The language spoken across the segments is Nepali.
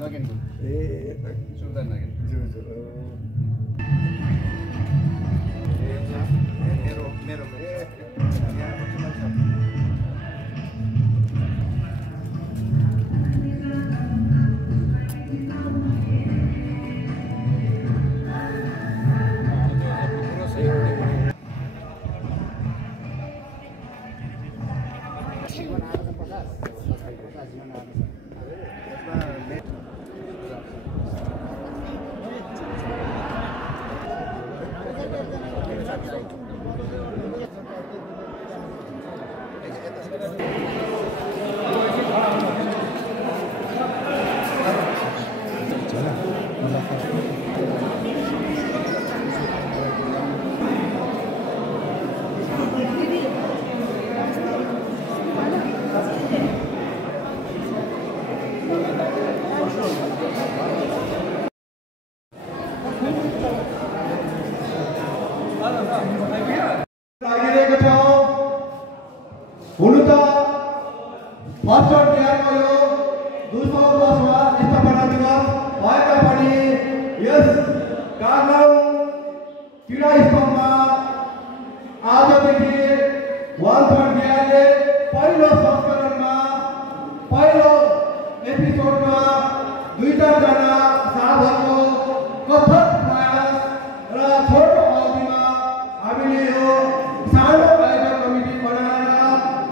नगेनको सुल्तान नगेन मेरो हुनु त फर्स्ट बिहारमा यो 210मा स्थापना दिवस भए तापनि यस काठमाडौँ क्रीडा स्थलमा आजदेखि वालथर बिहारले पहिलो संस्करणमा पहिलो एपिसोडमा 2-4 जना साथीहरूको कथक प्रयास र छोटो अवधिमा हामीले यो सानो आयोजन कमिटी बनाएर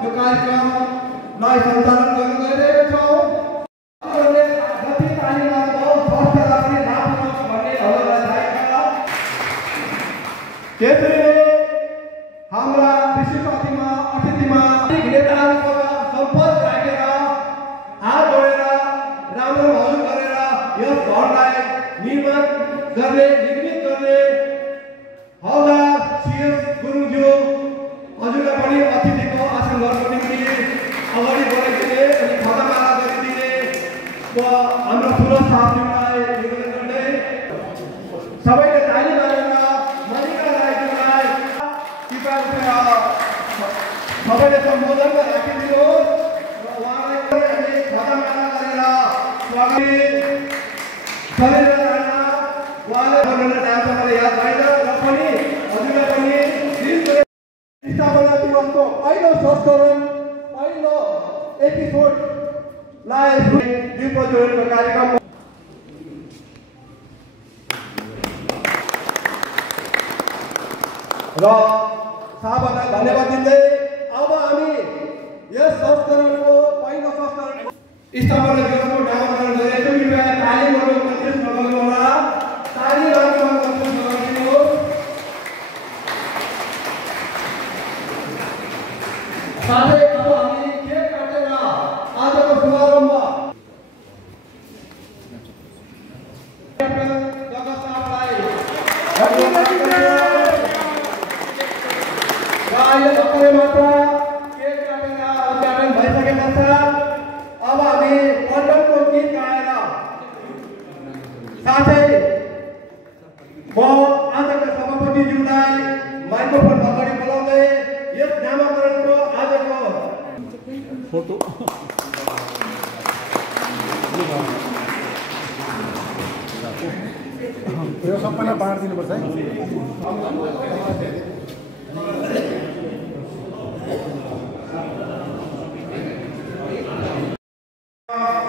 यो कार्यक्रमलाई सञ्चालन गर्न गइरहेका छौँ। जति तालिम लगाउँछौ स्वस्थ राख्ने राख्नुहोस् भन्ने हामीलाई थाहा छ। त्यसैले हाम्रा विशिष्ट अतिथिमा नेताहरूसँग सम्पर्क राखेर हात जोडेर राम्रो महसुस गरेर यस घरलाई निर्मित गर्ने हवल्दार सीएस गुरुङज्यू हजुरलाई पनि अतिथिको आसन गर्नको निम्ति अगाडि बढाइदिने अनि खदामाला गरिदिने र हाम्रो ठुलो साथीहरूलाई निवेदन गर्दै सबैले ताली मारेर मनिका राईज्यूलाई कृपया सबैले सम्बोधनमा राखिदिनुहोस् र उहाँलाई हामी खदामाला गरेर स्वागत गरेर उहाँले भन्ने टाइम मलाई याद भएन र पनि हजुरलाई पनि स्थापना दिवसको पहिलो संस्करण पहिलो एपिसोडलाई दिप प्रज्वलनको कार्यक्रम र सबैलाई धन्यवाद दिँदै अब हामी यस संस्करणको पहिलो संस्करण स्थापना दिवसको नामकरण गरेको कृपया ताली गर्नु कन्टेस्ट नगर्नु होला। ताली गर्नु कन्टेस्ट नगर्दिनुहोस्। साथै अब हामी केक काटेर आजको शुभारम्भ जगत साहबलाई अहिले भर्खरै मात्र केक काटेर उद्घाटन भइसके पश्चात अब हामी कन्डमको गीत गाएर साथै म आजका सभापतिज्यूलाई माइक्रोफोन अगाडि बोलाउँदै यस नामाकरणको आजको फोटो यो सबैलाई बाँडिदिनुपर्छ है।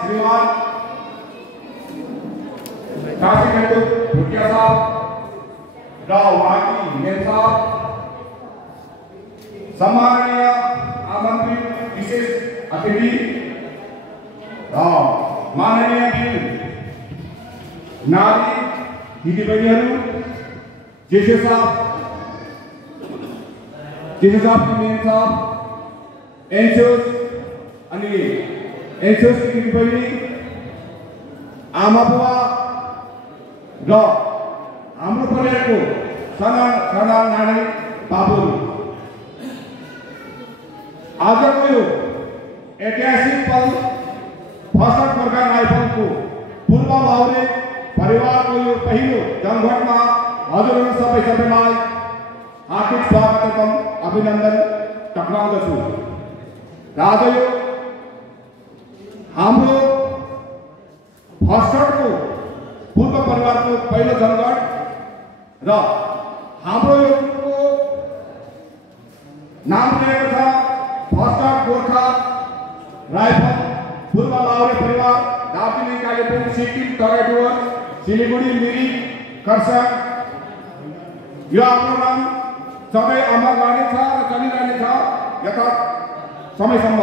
श्रीमान काशी महमूद भुटिया साहब र उहाँकी हिमेल साहब, सम्माननीय आमन्त्रित विशेष अतिथि र माननीय नारी दिदीबहिनीहरू, जेसे साहब, मेन साहब, एनसिओस अनि एनसिओस की दिदीबहिनी, आमा बुवा र हाम्रो परिवारको साना नानी बाबुहरू, आजको यो ऐतिहासिक पल फर्स्ट प्रकार राइफलको पूर्व भावले परिवारको यो पहिलो जमघटमा हजुरहरू सबैलाई हार्दिक स्वागत एवं अभिनन्दन टक्राउँदछु। र आज यो हाम्रो फर्स्टको पूर्व परिवारको पहिलो जनगण र हाम्रो यो नाम दिएको छ फर्स्ट गोर्खा राइफल पूर्व लाहुरे परिवार दार्जिलिङ कालेबुङ सिक्किम तराई डुवर्स सिलिगुडी मिरिक खरसाङ यो आफ्नो नाम सधैँ अमर रहनेछ र चलिरहनेछ यता समयसम्म।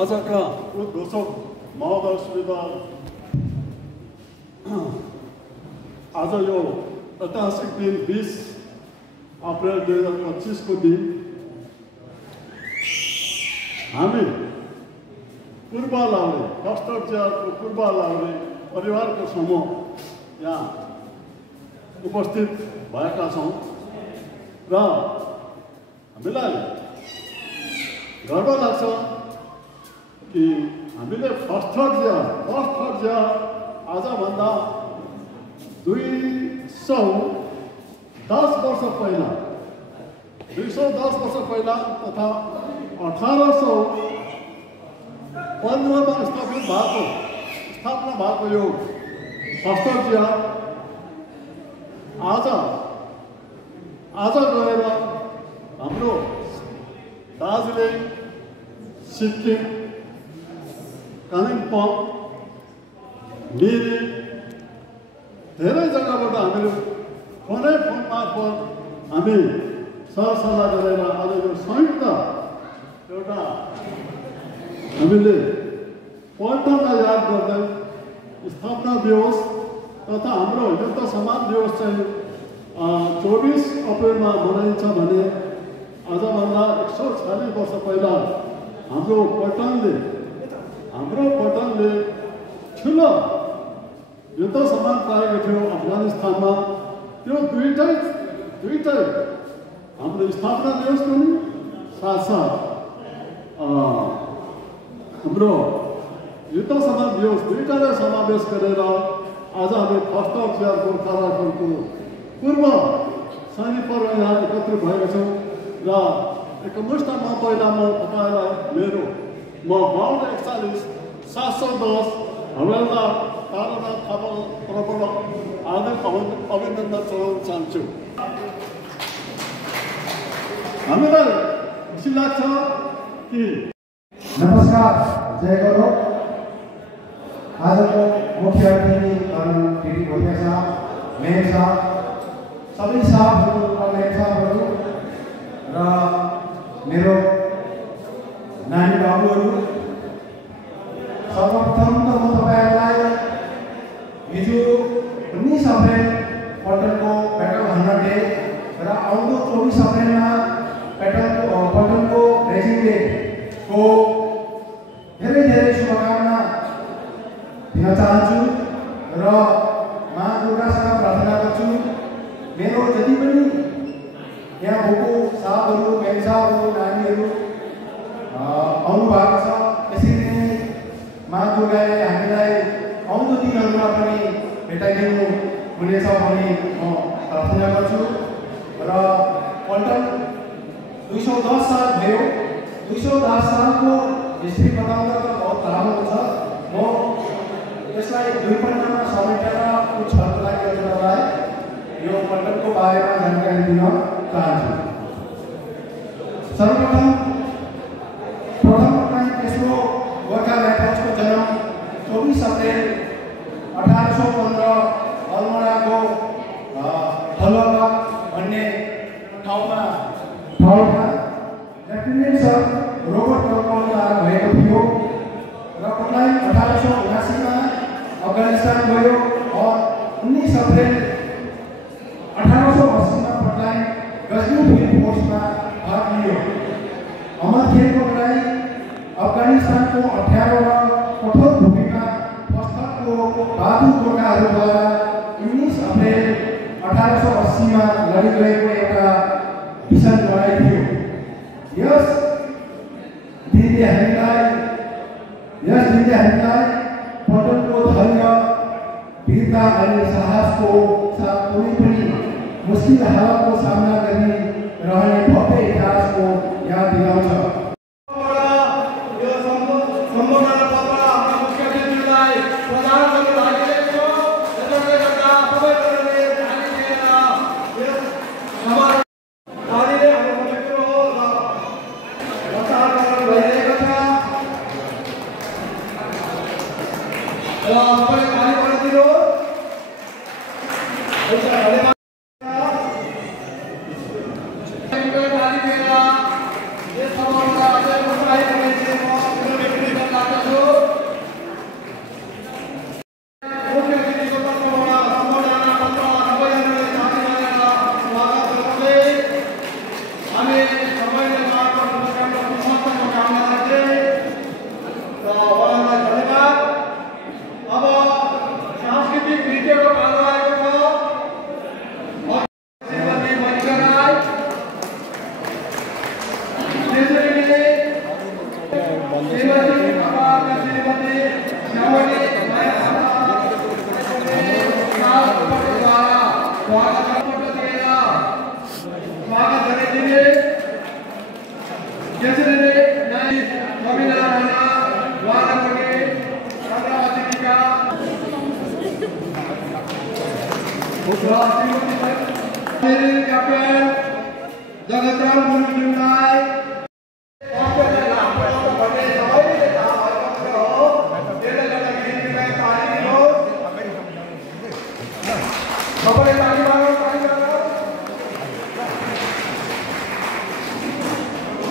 आजका उद्घोषक महोदय श्रीमान आज यो ऐतिहासिक दिन 20 अप्रेल 2025 को दिन हामी पूर्व लाहुरे कस्टर जिल्लाको पूर्व लाहुरे परिवारको समूह यहाँ उपस्थित भएका छौँ र हामीलाई गर्व लाग्छ कि हामीले फर्स्ट जिया आजभन्दा 210 वर्ष पहिला 210 वर्ष पहिला तथा 1815 मा स्थापना भएको यो फर्स्ट जिया आज गएर हाम्रो दार्जिलिङ सिक्किम कालिम्पोङ मिरिक धेरै जग्गाबाट हामीले फोन मार्फत हामी सरसल्लाह गरेर आज यो संयुक्त एउटा हामीले पल्टनलाई याद गर्दै स्थापना दिवस तथा हाम्रो युद्ध सम्मान दिवस चाहिँ 24 अप्रिलमा मनाइन्छ भने आजभन्दा 140 वर्ष पहिला हाम्रो पल्टनले ठुलो युद्ध सम्मान पाएको थियो अफगानिस्तानमा। त्यो दुईटै हाम्रो स्थापना दिवस पनि साथसाथ हाम्रो युद्ध सम्मान दिवस दुईटालाई समावेश गरेर आज हामी 1 अक्टोबर गोर्खा राइफलको पूर्व सैनिक पर्व यहाँ एकत्रित भएका छौँ र एकमुष्टमा पहिला म तपाईँलाई म बाहुन 41 710 हवेलदार तारानाथ थापा तर्फबाट हार्दिक अभिनन्दन चढाउन चाहन्छु। हामीलाई खुसी लाग्छ कि नमस्कार, जय गरौ। आजको मुख्य अतिथि टिडी भोटिया साहब, मेयर साहब, सबै साहबहरू, मेयर साहबहरू र मेरो नानी बाबुहरू, सर्वप्रथम त म तपाईँहरूलाई हिजो 19 अप्रिल पल्टनको ब्याटल 100 डे र आउँदो 24 अप्रिलमा पल्टनको रेजिङ डेको धेरै धेरै शुभकामना दिन चाहन्छु र माँ दुर्गासँग प्रार्थना गर्छु मेरो जति पनि यहाँ भएको साहबहरू, मेम साहबहरू, नानीहरू आउनु भएको छ, त्यसरी नै माँ दुर्गाले हामीलाई आउँदो दिनहरूमा पनि भेटाइदिनु हुनेछ भनी म प्रार्थना गर्छु र पल्टन 210 साल भयो। 210 सालको हिस्ट्री बताउँदा त बहुत लामो छ। म यसलाई 2 पन्नामा समेटेर छलको लागि हजुरहरूलाई यो पल्टनको बारेमा जानकारी दिन चाहन्छु। सर्वप्रथम तेस्रो गोर्खा राइफल्सको जन्म 24 अप्रिल 1815 अल्मोडाको हलवा भन्ने ठाउँमा लेफ्टिनेन्ट सर रोबर्ट कर्नवालद्वारा भएको थियो र उनलाई 1879 अफगानिस्तान गयो और 19 अप्रिल 1880 पटलाई गजनी फिल्ड फोर्समा भाग लियो। अमर खेलको लडाई अफगानिस्तानको 18 र कठोर भूमिका फस्तकको बहादुर गोर्खाहरूद्वारा 19 अप्रिल 1880 मा लडी गएको एउटा भीषण लडाई थियो। यस दिनले हामीलाई पल्टनको धैर्य, वीरता अनि साहसको साथ कुनै पनि मुस्किल हालतको सामना गरी रहने भव्य इतिहासको याद दिलाउँछ।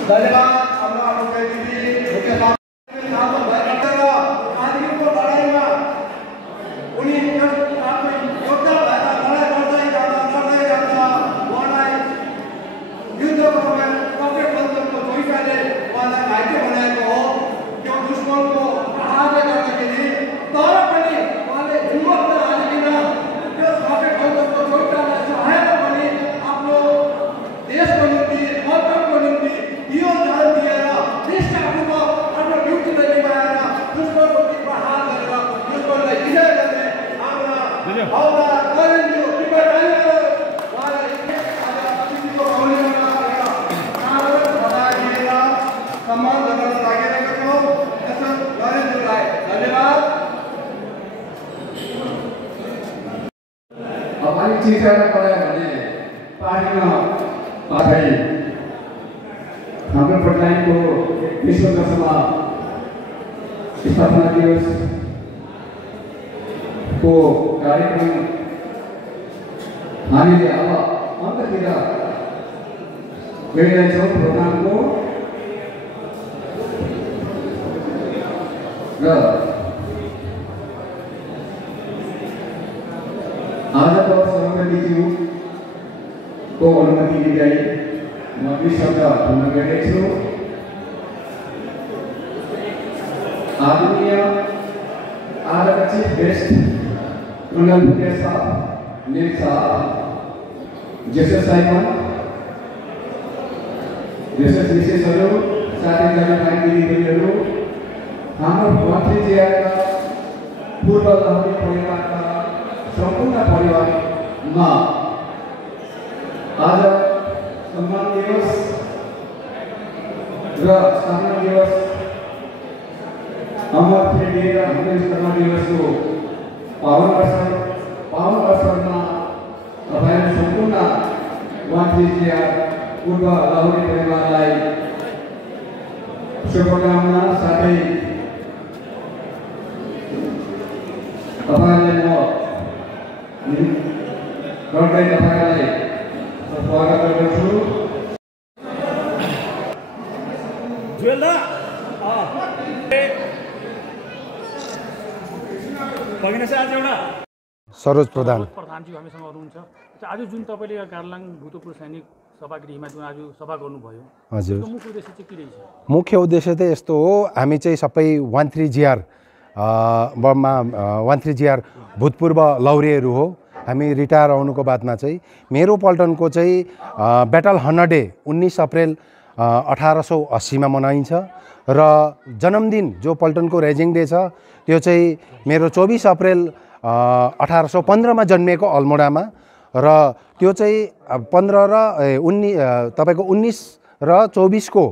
धन्यवाद। भावना नरेन्द्र कृपया उहाँलाई आज अतिथिको कौलीमा बधाई दिएर सम्मान गर्न लागिरहेका छौँ। त्यसो नरेन्द्रलाई धन्यवाद। अलिक चिठाएर पढायो भने पार्टीमा पार्टी हाम्रो प्रधानको विश्व दशमा स्थापना दिवसको कार्यक्रम हामीले अब अन्ततिर गइरहेछौँ प्रोग्रामको र आजको सभापतिज्यूको अनुमति दिँदै म दुई शब्द भन्न गइरहेछु। आदरणीय आजका चिफ गेस्ट कुण्डल भुटिया साहब, नील साहब, जेसस साइमन, जेसस विशेषहरू, साथै जाने दिदीबहिनीहरू, हाम्रो मन्त्रीजीका पूर्व लहरी परिवारका सम्पूर्ण परिवारमा आज सम्मान दिवस र स्थापना दिवस अमर फेरिएर हाम्रो स्थापना दिवसको पावन अवसरमा तपाईँहरू सम्पूर्ण मन्त्रीजी पूर्व लहरी परिवारलाई शुभकामना साथै तपाईँलाई म गर्दै तपाईँलाई स्वागत गर्दछु। सरोज प्रधान प्रधानजी हामीसँग हुनुहुन्छ। आज जुन तपाईँले गार्लाङ भूतपूर्व सैनिक सभागृहमा जुन आज सभा गर्नुभयो, हजुर, मुख्य उद्देश्य चाहिँ के रहेछ? मुख्य उद्देश्य चाहिँ यस्तो हो, हामी चाहिँ सबै 13GR 13GR भूतपूर्व लौरेहरू हो। हामी रिटायर आउनुको बादमा चाहिँ मेरो पल्टनको चाहिँ ब्याटल 100 डे 19 अप्रिल 1880 मा मनाइन्छ र जन्मदिन जो पल्टनको रेजिङ डे छ त्यो चाहिँ मेरो 24 अप्रिल 1815 मा जन्मेको अल्मोडामा र त्यो चाहिँ 15 र 19 तपाईको 19 र 24 को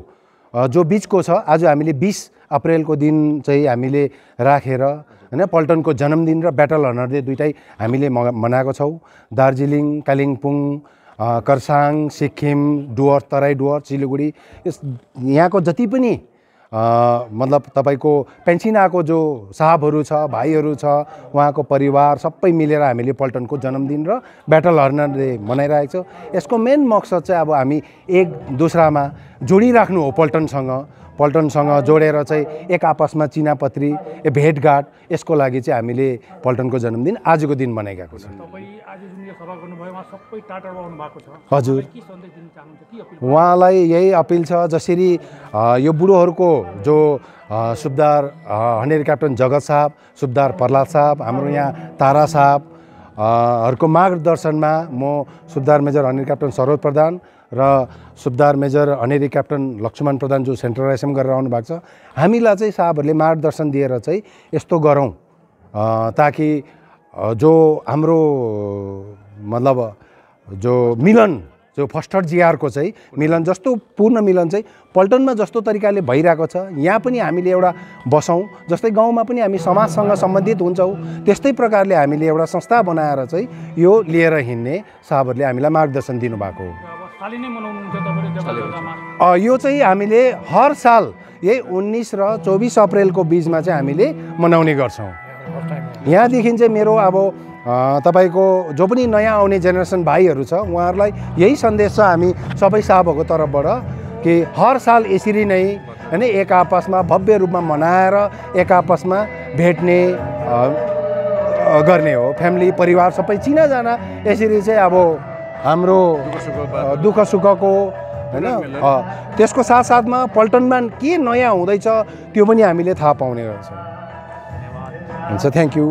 जो बीचको छ। आज हामीले 20 अप्रिलको दिन चाहिँ हामीले राखेर हैन पल्टनको जन्मदिन र ब्याटल 100 डे दुईटै हामीले मनाएको छौँ। दार्जिलिङ, कालिम्पोङ, कर्साङ, सिक्किम, डुवर्स, तराई डुवर्स, सिलिगुडी यहाँको जति पनि मतलब तपाईको पेन्सन आएको जो साहबहरू छ, भाइहरू छ, उहाँको परिवार सबै मिलेर हामीले पल्टनको जन्मदिन र ब्याटल 100 डे मनाइरहेको छौँ। यसको मेन मकसद चाहिँ अब हामी एक दोस्रामा जोडिराख्नु हो। पल्टनसँग जोडेर चाहिँ एक आपसमा चिनापत्री भेटघाट, यसको लागि चाहिँ हामीले पल्टनको जन्मदिन आजको दिन मनाइरहेको छ। तपाईँ आज जुन यो सभा गर्नुभयो उहाँ सबै टाढाबाट आउनु भएको छ। हजुर, के सन्देश दिन चाहनुहुन्छ, के अपिल? उहाँलाई यही अपिल छ, जसरी यो बुढोहरूको जो सुबेदार हनेरी क्याप्टन जगत साहब, सुबेदार प्रहलाद साहब, हाम्रो यहाँ तारा साहब हरूको मार्गदर्शनमा म सुबेदार मेजर हनेरी क्याप्टन सरोज प्रधान र सुबेदार मेजर हनेरी क्याप्टन लक्ष्मण प्रधान जो सेन्ट्रल एसएम गरेर आउनु भएको छ, हामीलाई चाहिँ साहबहरूले मार्गदर्शन दिएर चाहिँ यस्तो गरौँ ताकि जो हाम्रो मतलब जो मिलन जो फर्स्ट GR को चाहिँ मिलन जस्तो पूर्ण मिलन चाहिँ पल्टनमा जस्तो तरिकाले भइरहेको छ, यहाँ पनि हामीले एउटा बसौँ। जस्तै गाउँमा पनि हामी समाजसँग सम्बन्धित हुन्छौँ, त्यस्तै प्रकारले हामीले एउटा संस्था बनाएर चाहिँ यो लिएर हिँड्ने साहबहरूले हामीलाई मार्गदर्शन दिनुभएको हो। यो चाहिँ हामीले हर साल यही 19 र 24 अप्रिलको बीचमा चाहिँ हामीले मनाउने गर्छौँ। यहाँदेखि चाहिँ मेरो अब तपाईको जो पनि नयाँ आउने जेनेरेसन भाइहरू छ उहाँहरूलाई यही सन्देश छ हामी सबै साहबहरूको तर्फबाट कि हर साल यसरी नै हैन एक आपसमा भव्य रूपमा मनाएर एक आपसमा भेट्ने गर्ने हो। फ्यामिली परिवार सबै चिनाजाना यसरी चाहिँ अब हाम्रो दुःख सुखको हैन त्यसको साथसाथमा पल्टनमा के नयाँ हुँदैछ त्यो पनि हामीले थाहा पाउने गर्छौँ। हुन्छ, थ्याङ्क यू।